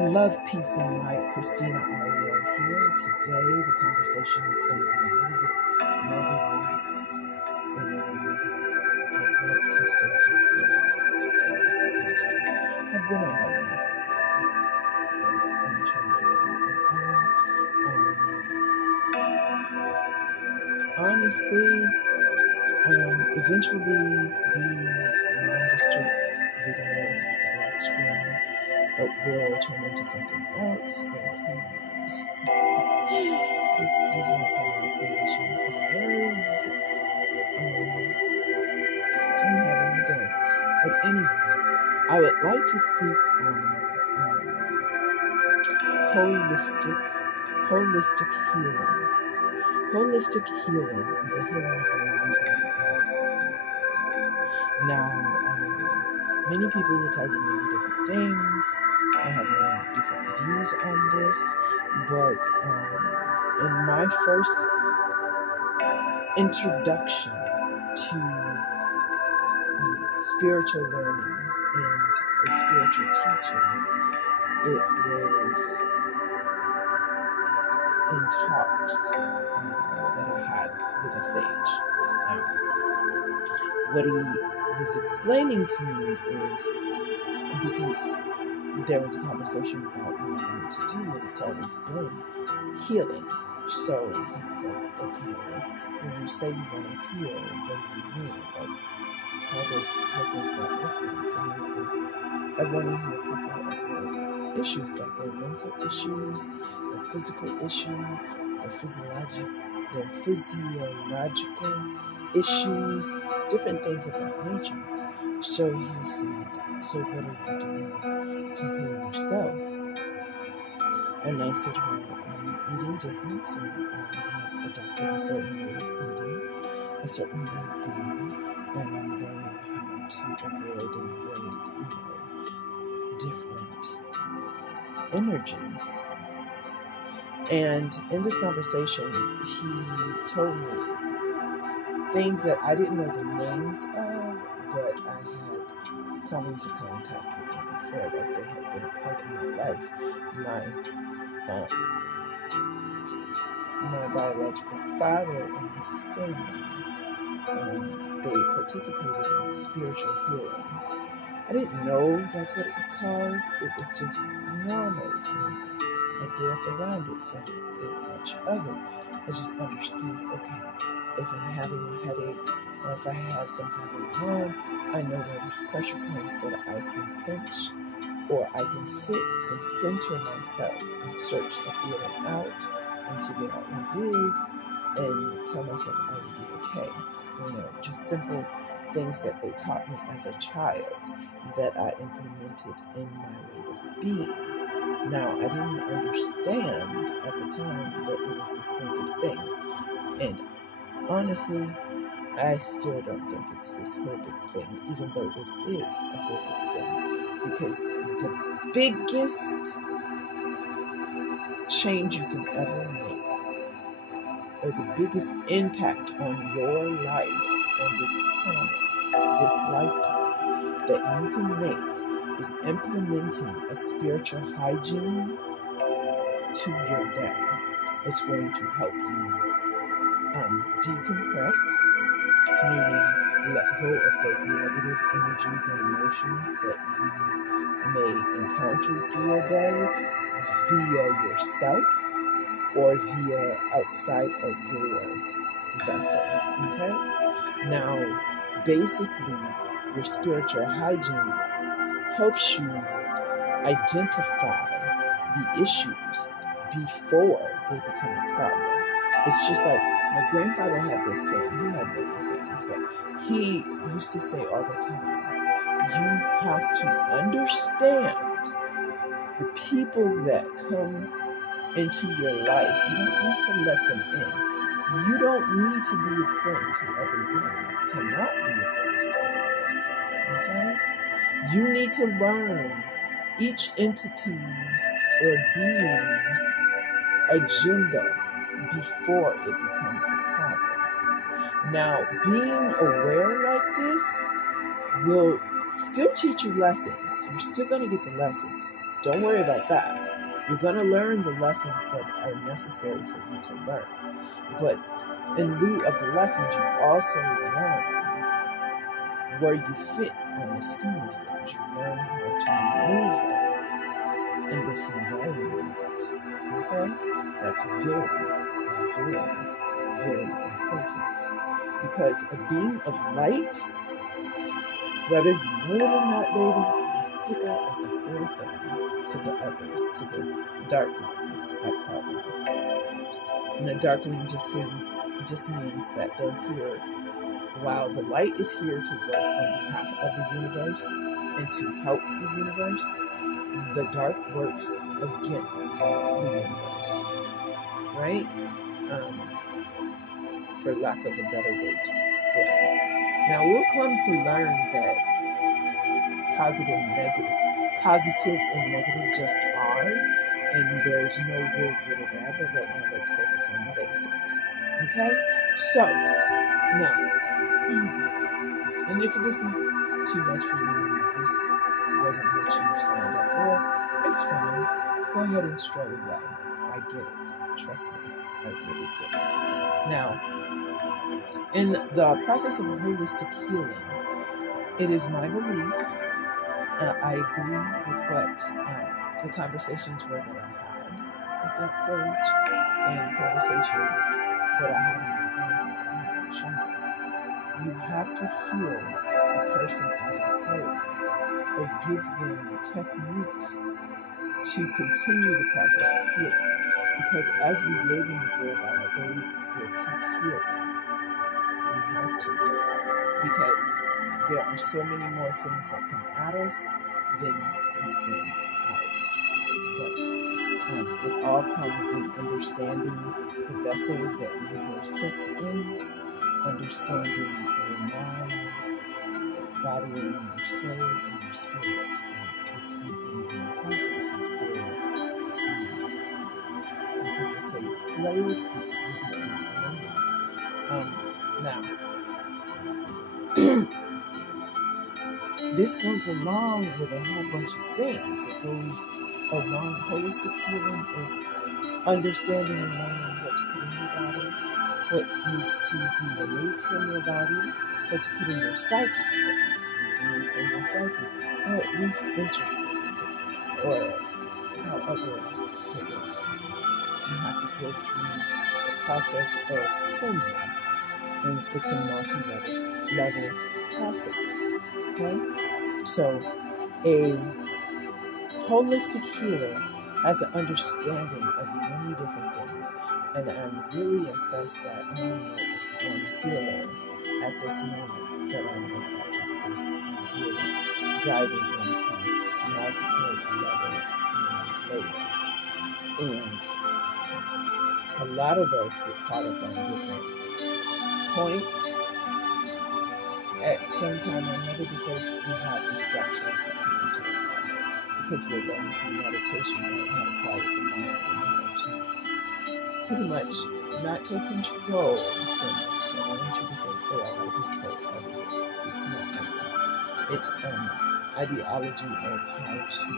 Love, peace, and light. Christina Ariel here. Today, the conversation is going to be a little bit more relaxed, and I want to say some things that have been on my mind for a while, but I'm trying to get it out right now. Honestly, eventually, these nondescript videos with the black screen will turn into something else, and please excuse my pronunciation of words. I'm having a day. But anyway, I would like to speak on holistic healing. Holistic healing is a healing of the mind, body, and the spirit. Now, many people will tell you many different things. I have many different views on this, but in my first introduction to spiritual learning and a spiritual teaching, it was in talks that I had with a sage. Now, what he was explaining to me is, because there was a conversation about what I wanted to do, and it's always been healing. So he was like, okay, when you say you want to heal, what do you mean? Like, what does that look like? And I said, I want to heal people of their issues, like their mental issues, their physical issue, their physiological issues, different things of that nature. So he said, so what are you doing to heal yourself? And I said, well, I'm eating different, so I have adopted a certain way of eating, a certain way of being, and I'm learning how to avoid and evade, different energies. And in this conversation, he told me things that I didn't know the names of, but I had come into contact with them before, like they had been a part of my life. My biological father and his family, they participated in spiritual healing. I didn't know that's what it was called. It was just normal to me. I grew up around it, so I didn't think much of it. I just understood, okay, if I'm having a headache or if I have something going on, I know there are pressure points that I can pinch, or I can sit and center myself and search the feeling out and figure out what it is and tell myself I will be okay. Just simple things that they taught me as a child that I implemented in my way of being. Now, I didn't understand at the time that it was this whole big thing. And honestly, I still don't think it's this whole big thing, even though it is a whole big thing. Because the biggest change you can ever make, or the biggest impact on your life on this planet, this lifetime, that you can make is implementing a spiritual hygiene to your day. It's going to help you decompress, meaning let go of those negative energies and emotions that you may encounter through a day via yourself or via outside of your vessel, okay? Now, basically, your spiritual hygiene helps you identify the issues before they become a problem. It's just like my grandfather had this saying. He had many sayings, but he used to say all the time, you have to understand the people that come into your life. You don't need to let them in. You don't need to be a friend to everyone. You cannot be a friend to everyone. Okay? You need to learn each entity's or being's agenda before it becomes a problem. Now, being aware like this will still teach you lessons. You're still going to get the lessons. Don't worry about that. You're going to learn the lessons that are necessary for you to learn. But in lieu of the lessons, you also learn where you fit on the scheme of things. You learn how to maneuver in this environment. Okay? That's very, very, very important. Because a being of light, whether you know it or not, baby, they stick out like a sore thumb to the others, to the darklings, I call them. And a darkling just means that they're here while the light is here to work on behalf of the universe and to help the universe. The dark works against the universe, right? For lack of a better way to explain it. Now we'll come to learn that positive and negative just are, and there's no real good or bad, but right now let's focus on the basics. Okay? So, now, and if this is too much for you, this wasn't what you signed up for, it's fine. Go ahead and stroll away. I get it. Trust me, I really get it. Now, in the process of holistic healing, it is my belief, I agree with what the conversations were that I had with that sage, and conversations that I had with my grandfather when I was younger. You have to heal a person as a whole, or give them techniques to continue the process of healing. Because as we live and we go about our days, we'll keep healing. We have to. Because there are so many more things that come at us than we send out. But it all comes in understanding the vessel that you were sent in, understanding your mind, body, and your soul, and your spirit. It's an ongoing process. It's very, when people say it's layered, it really is layered. Now, this goes along with a whole bunch of things. It goes along, holistic healing is understanding and learning what to put in your body, what needs to be removed from your body, what to put in your psyche, what needs to be removed from your psyche, or at least integrated, or however it works. You have to go through the process of cleansing, and it's a multi-level process, okay? So, a holistic healer has an understanding of many different things, and I'm really impressed that I only know one healer at this moment that I know of is really diving into multiple levels and layers. And a lot of us get caught up on different points at some time or another because we have distractions that come into our life. Because we're learning through meditation, right? How to quiet the mind and how to pretty much not take control so much. I don't want you to think, oh, I gotta control everything. It's not like that. It's an ideology of how to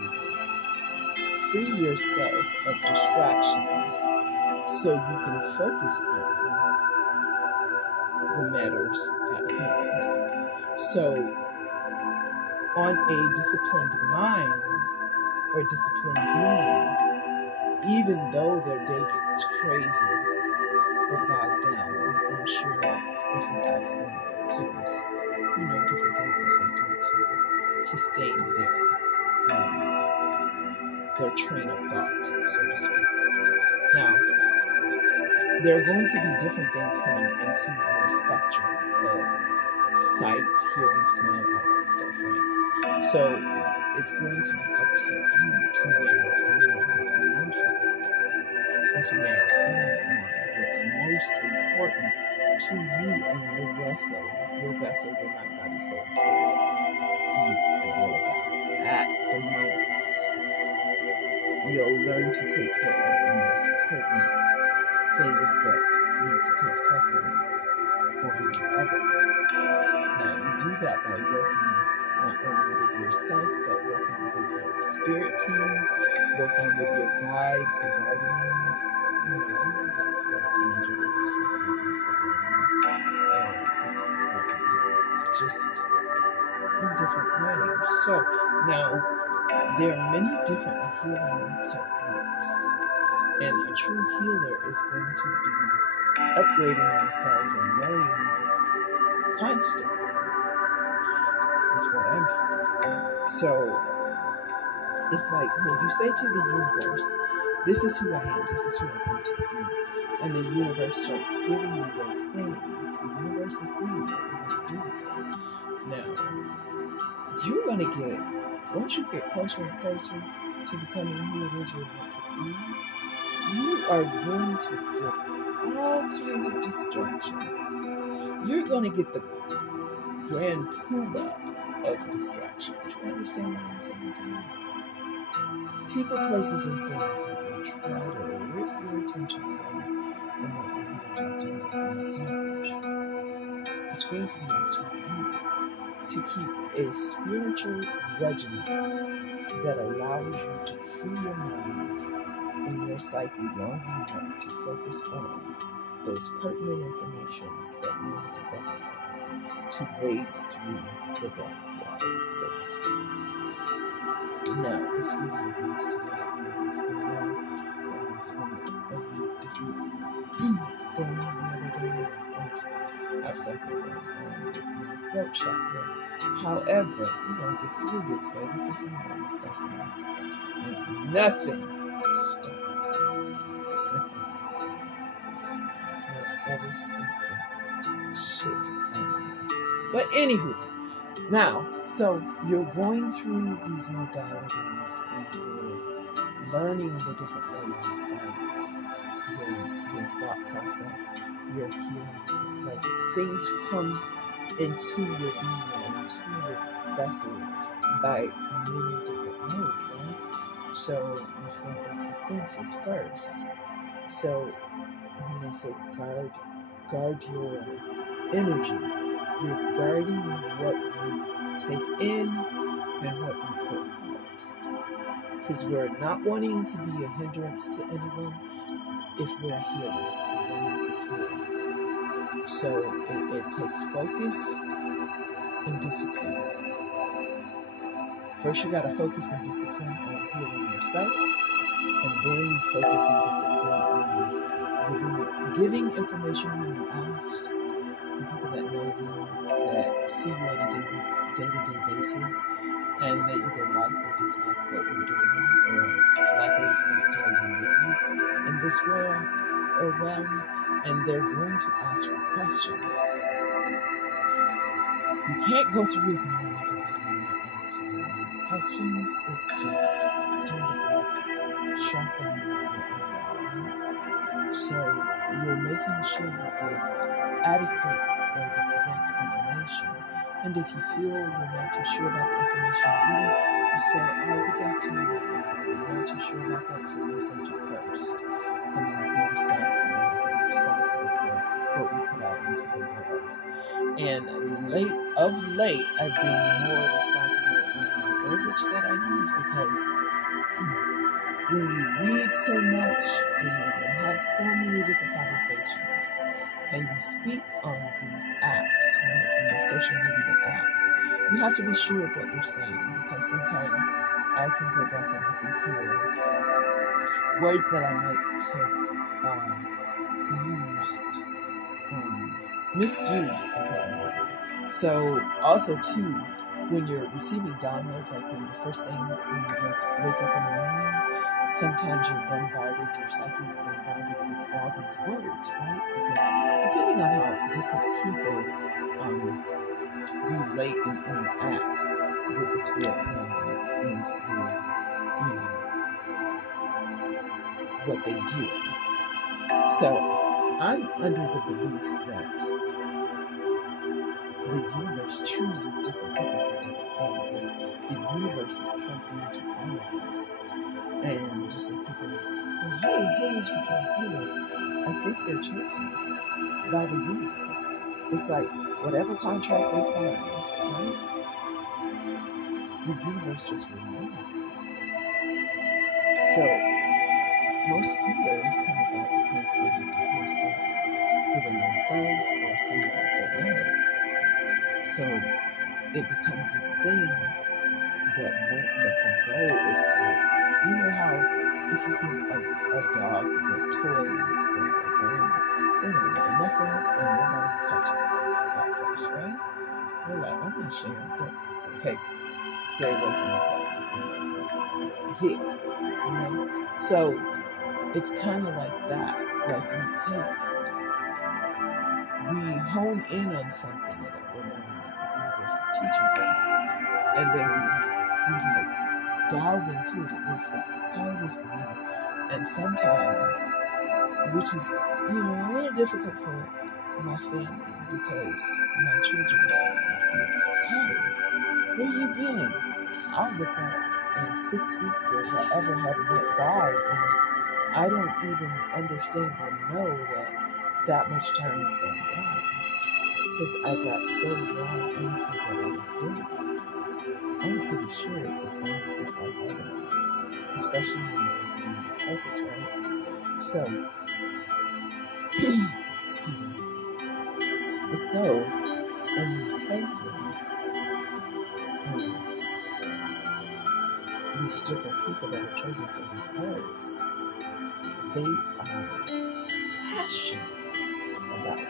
free yourself of distractions so you can focus on the matters at hand. So, on a disciplined mind or disciplined being, even though their day gets crazy or bogged down, I'm sure if we ask them, they will tell us, different things that they do to sustain their train of thought, so to speak. Now, there are going to be different things coming into your spectrum of sight, hearing, smell, all that stuff, right? So it's going to be up to you to narrow in on what you need for that day, and to narrow in on what's most important to you and your vessel, your mind, body, soul, and spirit, and all of that. At the moment, you'll learn to take care of the most pertinent things that need to take precedence over the others. Now, you do that by working not only with yourself, but working with your spirit team, working with your guides and guardians, you know, your angels and demons within, and just in different ways. So now, there are many different healing techniques, and a true healer is going to be upgrading themselves and learning constantly, is what I'm finding. So it's like when you say to the universe, this is who I am, this is who I want to be, and the universe starts giving you those things, the universe is seeing what you're going to do with them. Now, you're going to get, once you get closer and closer to becoming who it is you're meant to be, you are going to get all kinds of distractions. You're going to get the grand poobah of distractions. You understand what I'm saying to you? People, places, and things that will try to rip your attention away from what you have to do and accomplish. It's going to be up to you to keep a spiritual regimen that allows you to free your mind and your psyche long enough to focus on those pertinent informations that you need to focus on to wade through the rough waters, so to speak. Now, excuse my voice today. I don't know what's going on. I was running over different things the other day, and I seem to have something going on with my throat chakra. However, we're going to get through this, baby, because ain't nothing stopping us. Ain't nothing stopping us. Don't ever think that shit on me. But anywho, now, so you're going through these modalities and you're learning the different layers, like your thought process, your hearing, like things come into your being or into your vessel by many different modes, right? So you think of the senses first. So when they say guard your energy, you're guarding what you take in and what you put out. Because we're not wanting to be a hindrance to anyone if we're a healer. We're wanting to heal. So it takes focus and discipline. First, you got to focus and discipline on healing yourself, and then focus and discipline on giving information when you're asked, from people that know you, that see you on a day-to-day basis, and they either like or dislike what you're doing, or like or dislike how you live in this world or realm, and they're going to ask you questions. You can't go through ignoring everybody and not answering questions. It's just kind of like sharpening your eye, right? So you're making sure you get adequate or the correct information. And if you feel you're not too sure about the information, even if you say, I'll get back to you right now, or you're not too sure about that, so research it first. And then be responsible. You have to be responsible for what we put out into the world. And of late, I've been more responsible on my verbiage that I use, because when you read so much and you have so many different conversations and you speak on these apps, right, and these social media apps, you have to be sure of what you're saying, because sometimes I can go back and I can hear words that I might have misused. So also too, when you're receiving downloads, like when the first thing when you wake up in the morning, sometimes you're bombarded, your psyche is bombarded with all these words, right? Because depending on how different people relate and interact with the spirit realm and with, what they do. So I'm under the belief that the universe chooses different people for different things. Like the universe is plugged into all of us. And just like people like, well, how do healers become healers? I think they're chosen by the universe. It's like whatever contract they signed, right? the universe just reminded you. So most healers come about because they have to heal something within themselves or something that they know. So it becomes this thing that won't let them go. It's like, you know how if you give a dog their toys or their bone, they don't know nothing and nobody touch it at first, right? They're like, I'm not sharing. Don't say, hey, stay away from my dog. Get, you know? So it's kind of like that. Like we hone in on something that we're learning that the universe is teaching us, and then we like delve into it. That's how it is for me. And sometimes, which is, you know, a little difficult for my family because my children are like, hey, where you been? I'll look up and 6 weeks or whatever have went by, and I don't even understand or know that much time has gone by because I got so drawn into what I was doing. I'm pretty sure it's the same for all others, especially when you're working on purpose, right? So, excuse me. So, in these cases, these different people that are chosen for these words, they are passionate about it.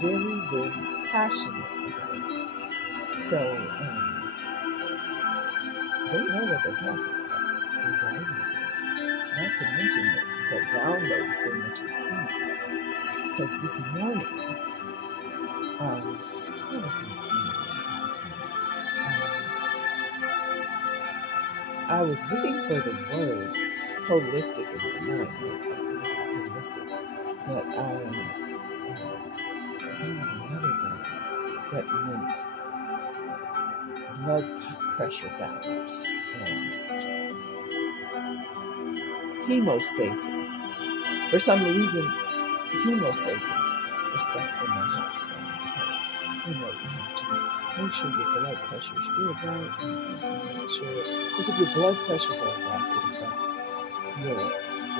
Very, very passionate about it. So, they know what they're talking about. They dive into it. Not to mention the downloads they must receive. Because this morning, what was it this morning? I was looking for the word holistic in my mind. Right? I was looking for holistic. But there was another word that meant blood pressure balance. Hemostasis. For some reason, hemostasis was stuck in my head today because, you know, you have to make sure your blood pressure is good, right? And make sure, because if your blood pressure goes up, it affects your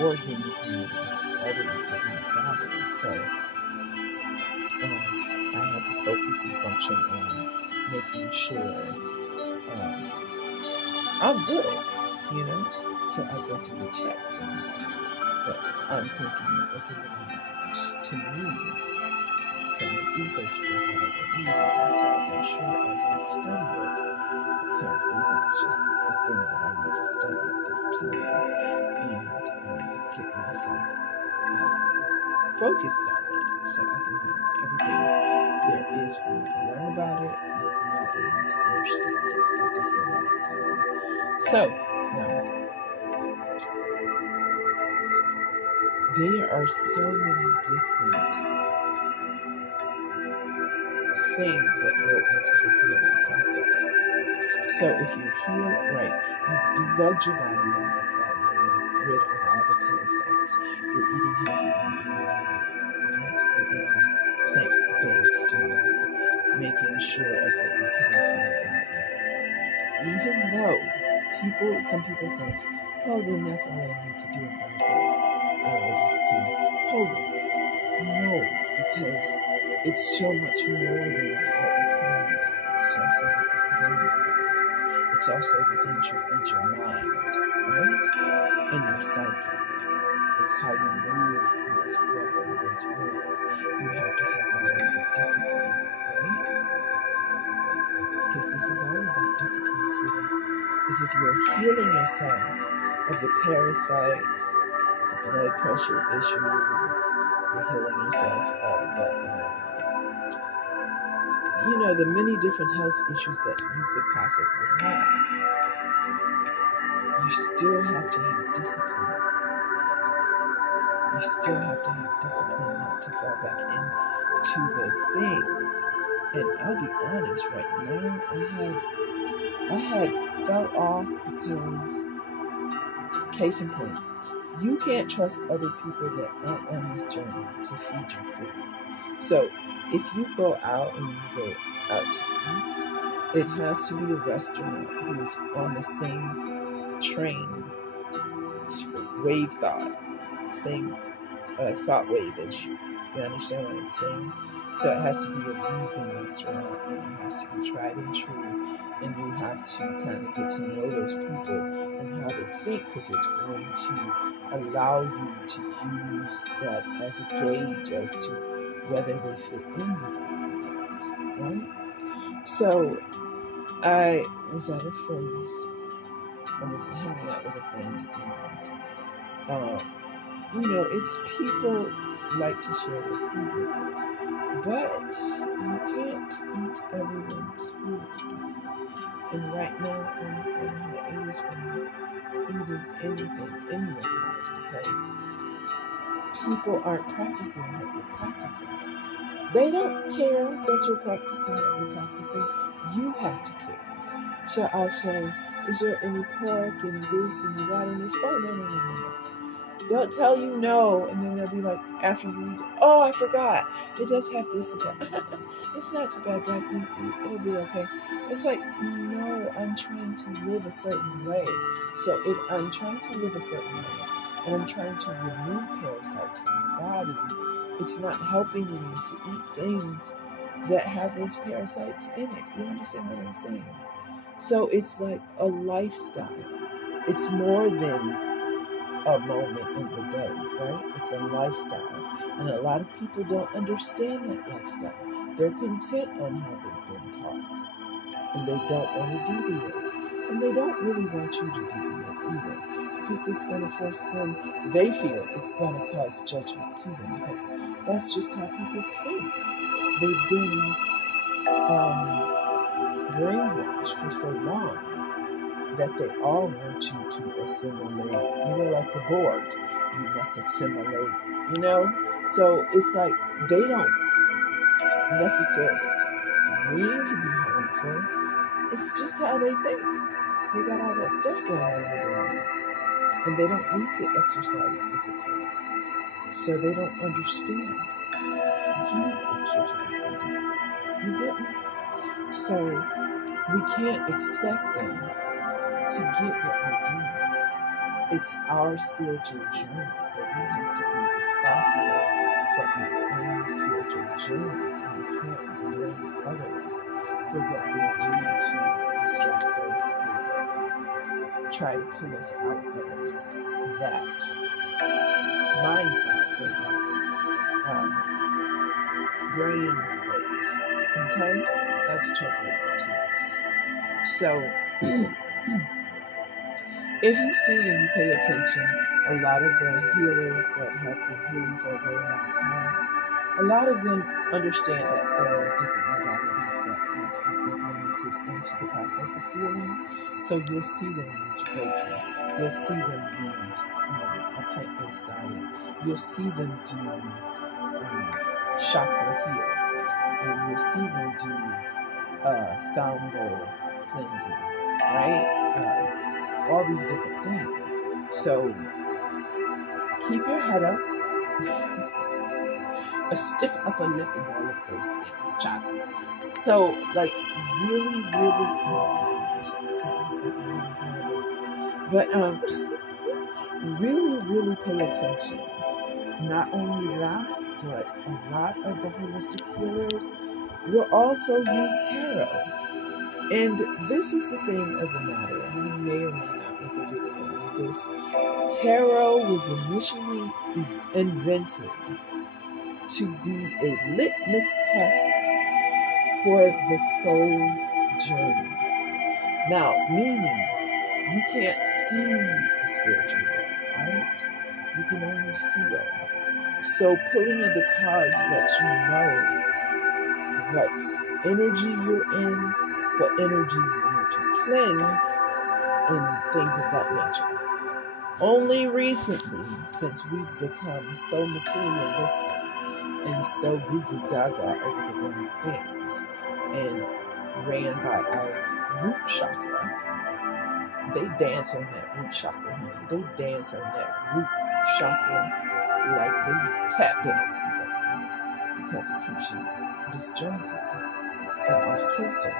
organs and arteries within your body. So I had to focus and function on making sure I'm good, you know? So I go through the checks and whatever. But I'm thinking that was a little message to me from the ego for whatever reason. So I'm sure as I study it, apparently that's just the thing that I need to study at this time and get myself focused on that so I can learn everything there is for me to learn about it and why I need to understand it at this moment in time. So, now, there are so many different things that go into the healing process. So if you heal, right, you debugged your body, you've gotten rid of all the parasites, you're eating healthy, you're eating right, you're eating plant-based, making sure of what you put into your body. Even though some people think, oh, then that's all I need to do about that. I'll become holy. No, because it's so much more than what you put in your body. It's also what you put in your body. It's also the things you feed your mind, right? And your psyche. It's how you move in this world. You have to have a level of discipline, right? Because this is all about discipline, sweetheart. Because if you're healing yourself of the parasites, the blood pressure issues, you're healing yourself of the many different health issues that you could possibly have. You still have to have discipline. You still have to have discipline not to fall back into those things. And I'll be honest, right now, I had fell off because, case in point, you can't trust other people that aren't on this journey to feed your food. So if you go out and you go out to eat, It has to be a restaurant who is on the same train, wave thought, same thought wave as you. You understand what I'm saying? So it has to be a vegan restaurant, and it has to be tried and true, and you have to kind of get to know those people and how they think, because it's going to allow you to use that as a gauge as to whether they fit in with you or not, right? So I was at a friend's, I was hanging out with a friend, and it's people like to share their food with you, but you can't eat everyone's food. And right now, I'm on hiatus from eating anything anyone has, because people aren't practicing what you're practicing. They don't care that you're practicing what you're practicing. You have to care. So I'll say, is there any pork, any this, any that, and this? Oh, no. They'll tell you no, and then they'll be like, after you leave, oh, I forgot. It does have this and that. It's not too bad, right? It'll be okay. It's like, no, I'm trying to live a certain way. So if I'm trying to live a certain way, and I'm trying to remove parasites from my body, it's not helping me to eat things that have those parasites in it. You understand what I'm saying? So it's like a lifestyle. It's more than a moment in the day, right? It's a lifestyle. And a lot of people don't understand that lifestyle. They're content on how they've been taught. And they don't want to deviate. And they don't really want you to deviate either. Because it's going to force them, they feel it's going to cause judgment to them. Because that's just how people think. They've been brainwashed for so long that they all want you to assimilate, like the Borg. You must assimilate, So it's like they don't necessarily mean to be harmful. It's just how they think. They got all that stuff going on within them. And they don't need to exercise discipline. So they don't understand you exercising discipline. You get me? So we can't expect them to get what we're doing. It's our spiritual journey, so we have to be responsible for our own spiritual journey, and we can't blame others for what they do to distract us or try to pull us out of that mind thought or that brain wave. Okay? That's totally up to us. So if you see and you pay attention, a lot of the healers that have been healing for a very long time, a lot of them understand that there are different modalities that must be implemented into the process of healing. So you'll see them use Reiki. You'll see them use a plant-based diet. You'll see them do chakra healing. And you'll see them do sound bowl cleansing, right? All these different things. So keep your head up, a stiff upper lip, and all of those things, child. So, like, really, but really pay attention. Not only that, but a lot of the holistic healers will also use tarot. And this is the thing of the matter, and I may or may not make a video on this. Tarot was initially invented to be a litmus test for the soul's journey. Now, meaning you can't see the spiritual world, right? You can only feel. So pulling of the cards lets you know what energy you're in, what energy you need to cleanse, and things of that nature. Only recently, since we've become so materialistic and so goo-goo gaga over the wrong things and ran by our root chakra, they dance on that root chakra, honey. They dance on that root chakra like they tap dancing, baby, because it keeps you disjointed and off kilter.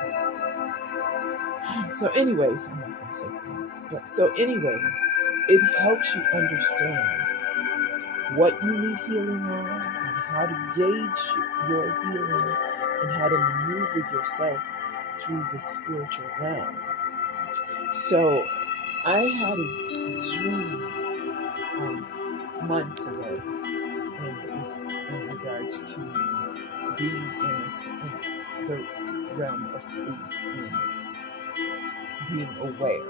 So anyways, I'm not going to say pause, but so anyways, it helps you understand what you need healing on and how to gauge your healing and how to maneuver yourself through the spiritual realm. So I had a dream months ago, and it was in regards to being in the realm of sleep and being aware.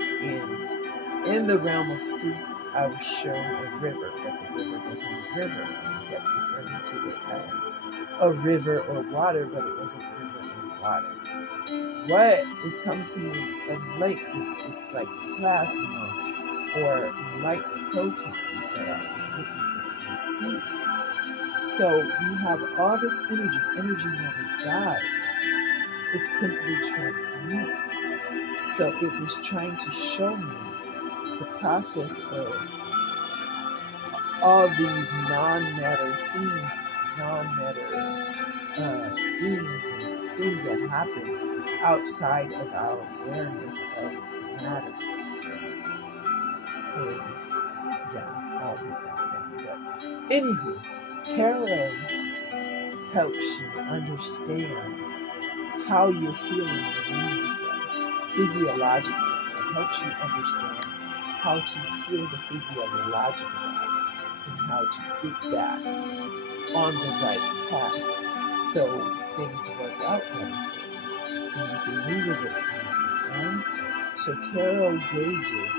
And in the realm of sleep, I was shown a river, but the river wasn't a river, and I kept referring to it as a river or water, but it wasn't river or water. What has come to me of late is it's like plasma or light protons that I was witnessing and seeing. So you have all this energy. Energy never dies. It simply transmutes. So it was trying to show me the process of all these non-matter things, non-matter beings and things that happen outside of our awareness of matter. And yeah, I'll get that done. But anywho, tarot helps you understand how you're feeling within yourself physiologically. It helps you understand how to heal the physiological body and how to get that on the right path so things work out better for you and you can move a little easier, right? So tarot gauges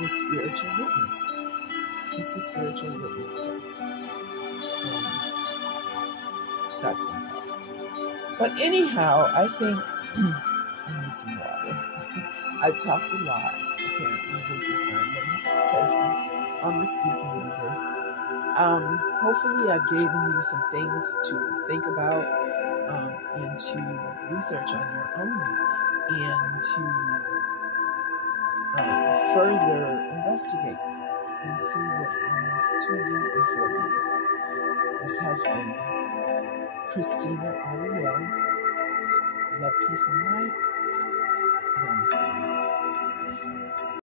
the spiritual witness. It's a spiritual witness test. And that's my thought. But anyhow, I think I need some water. I've talked a lot. Apparently, this is my limitation on the speaking of this. Hopefully, I've given you some things to think about and to research on your own and to further investigate and see what it means to you and for you. This has been Christina Ariel. Love, peace, and light. Namaste.